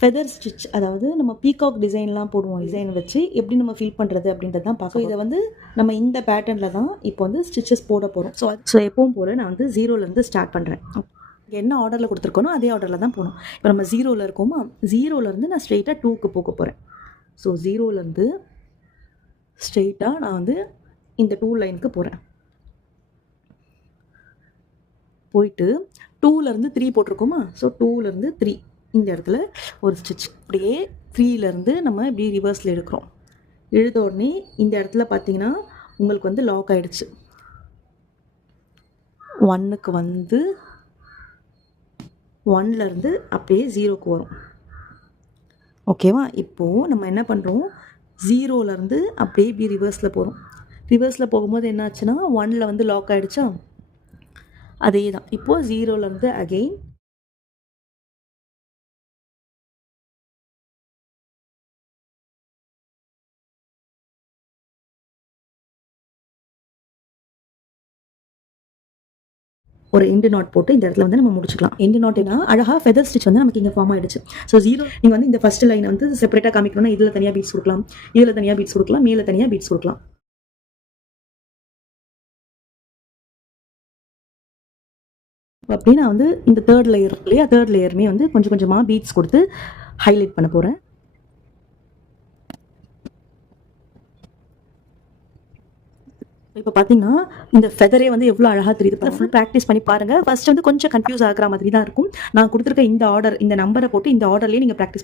Feather stitch, அதாவது நம்ம peacock டிசைன்லாம் போடுவோம், டிசைன் வச்சு எப்படி நம்ம ஃபில் பண்ணுறது அப்படின்றது தான் பார்க்க. இதை வந்து நம்ம இந்த பேட்டர்னில் தான் இப்போ வந்து ஸ்டிச்சஸ் போட போகிறோம். ஸோ எப்பவும் போல் நான் வந்து 0லேருந்து ஸ்டார்ட் பண்ணுறேன். என்ன ஆர்டரில் கொடுத்துருக்கோனோ அதே ஆர்டரில் தான் போகணும். இப்போ நம்ம 0ல் இருக்கோமா, 0லேருந்து நான் ஸ்ட்ரெயிட்டாக 2க்கு போக போகிறேன். ஸோ 0லேருந்து ஸ்ட்ரெயிட்டாக நான் வந்து இந்த 2 லைனுக்கு போகிறேன். போயிட்டு 2லேருந்து 3 போட்டிருக்கோமா, ஸோ 2லேருந்து 3 இந்த இடத்துல ஒரு ஸ்டிச். அப்படியே 3லேருந்து நம்ம இப்படி ரிவர்ஸில் எடுக்கிறோம். எழுத உடனே இந்த இடத்துல பார்த்தீங்கன்னா உங்களுக்கு வந்து லாக் ஆகிடுச்சு. 1க்கு வந்து 1லேருந்து அப்படியே 0க்கு வரும். ஓகேவா? இப்போது நம்ம என்ன பண்ணுறோம், 0லேருந்து அப்படியே இப்படி ரிவர்ஸில் போகிறோம். ரிவர்ஸில் போகும்போது என்ன ஆச்சுன்னா 1ல் வந்து லாக் ஆகிடுச்சா, அதே தான். இப்போது 0லேருந்து அகெயின் ஒரு எண்டு நாட் போட்டு இந்த இடத்துல வந்து நம்ம முடிச்சுக்கலாம். எண்டு நாட்னா அழகாக ஃபெதர் ஸ்டிச் வந்து நமக்கு இங்கே ஃபார்ம் ஆகிடுச்சு. ஸோ 0 நீங்கள் வந்து இந்த ஃபர்ஸ்ட் லைனை வந்து செப்பரேட்டாக காமிக்கணும்னா இதில் தனியாக பீட்ஸ் கொடுக்கலாம், இதில் தனியாக பீட்ஸ் கொடுக்கலாம், மேலே தனியாக பீட்ஸ் கொடுக்கலாம். அப்படி நான் வந்து இந்த தேர்ட் லேயர் இல்லையா, தேர்ட் லேயருமே வந்து கொஞ்சம் கொஞ்சமாக பீட்ஸ் கொடுத்து ஹைலைட் பண்ண போகிறேன். இப்போ பார்த்தீங்கன்னா இந்த ஃபெதரே வந்து எவ்வளோ அழகாக தெரியுது. ஃபுல் ப்ராக்டிஸ் பண்ணி பாருங்கள். ஃபர்ஸ்ட் வந்து கொஞ்சம் கன்ஃபியூஸ் ஆகிற மாதிரி தான் இருக்கும். நான் கொடுத்துருக்க இந்த ஆர்டர், இந்த நம்பரை போட்டு இந்த ஆர்டர்லேயே நீங்கள் ப்ராக்டிஸ்